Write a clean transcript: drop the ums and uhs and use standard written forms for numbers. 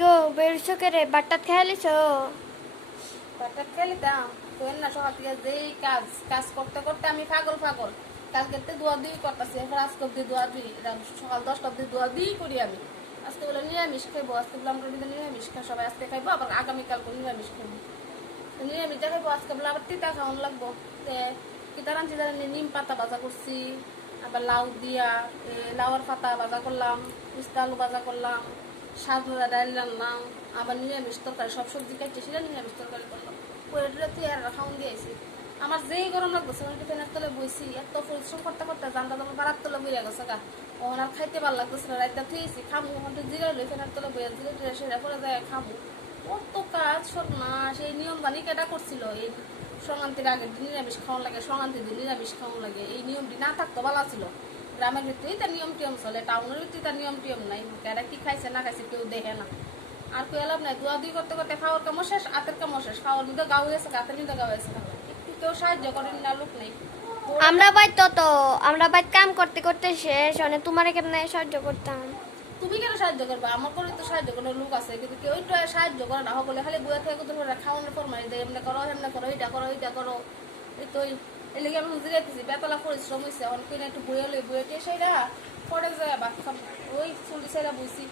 গো বেরোছো কে রে? বাট্টাত খেয়ালিছো? বাটার খেলিতাম তো না সকাল থেকে যেই কাজ কাজ করতে করতে আমি পাগল পাগল কালকে দোয়া দুই করতেছি এরপর আজকে অব্দি দোয়া দুই সকাল 10টা অব্দি দোয়া দুই করি আমি আজকে বলে নিরামিষ খাইবো আজকে বলে আমরা নিরামিষ খাই সবাই আজকে খাইবো আবার আগামীকাল করে নিরামিষ খাইবো তো নিরামিষ খাইবো আজকে বলে আবার তিতা খাওয়ান লাগবো তিতা রাঁধছি জানি নিম পাতা ভাজা করছি আবার লাউ দিয়া লাউয়ের পাতা ভাজা করলাম উস্তা আলু ভাজা করলাম সাজনা ডাল রান্নাম আবার নিরামিষ তরকারি সব সবজি কাটছে সেটা নিরামিষ তরকারি করলাম পরে তুই আর খাওয়ান দিয়েছি আমার যেই গরম লাগতেছে আমি ফ্যানের তলে বইছি এত পরিশ্রম করতে করতে জানটা তোমার বারার তলে বইয়া গেছে গা ওখানে আর খাইতে ভালো লাগতেছে না রাইতে থুয়েছি খামু ওখানে জিরা লই ফ্যানের তলে বইয়া জিরে টিরে সেটা পরে যায় খামু কত কাজ সর্বনাশ এই নিয়ম বানি কেটা করছিল এই সংক্রান্তির আগের দিন নিরামিষ খাওয়ান লাগে সংক্রান্তির দিন নিরামিষ খাওয়ান লাগে এই নিয়মটি না থাকতো ভালো ছিল গ্রামের ভিতরেই তার নিয়ম টিয়ম চলে টাউনের ভিতরে তার নিয়ম টিয়ম নাই এরা কি খাইছে না খাইছে কেউ দেখে না আর কেউ এলাম নাই দোয়া দুই করতে করতে খাওয়ার কামও শেষ হাতের কামও শেষ খাওয়ার মধ্যে গাও হয়েছে হাতের মধ্যে গাও হয়েছে একটু কেউ সাহায্য করেন না লোক নেই আমরা বাইত কাম করতে করতে শেষ মানে তোমারে কেমনে সাহায্য করতাম? তুমি কেন সাহায্য করবে আমার করে তো সাহায্য করার লোক আছে কিন্তু কেউ তো সাহায্য করে না সকলে খালি বইয়া থেকে তোমরা খাওয়ানোর পর মানে দেয় এমনি করো এমনি করো এইটা করো এইটা করো এই তো এই লেগে আমি জিরাইতেছি বেতলা পরিশ্রম হয়েছে এখন কিনে একটু বইয়া লই বইয়ে সেইটা পরে যায় ভাত খাবো ওই চুলটি সেরা বুঝছি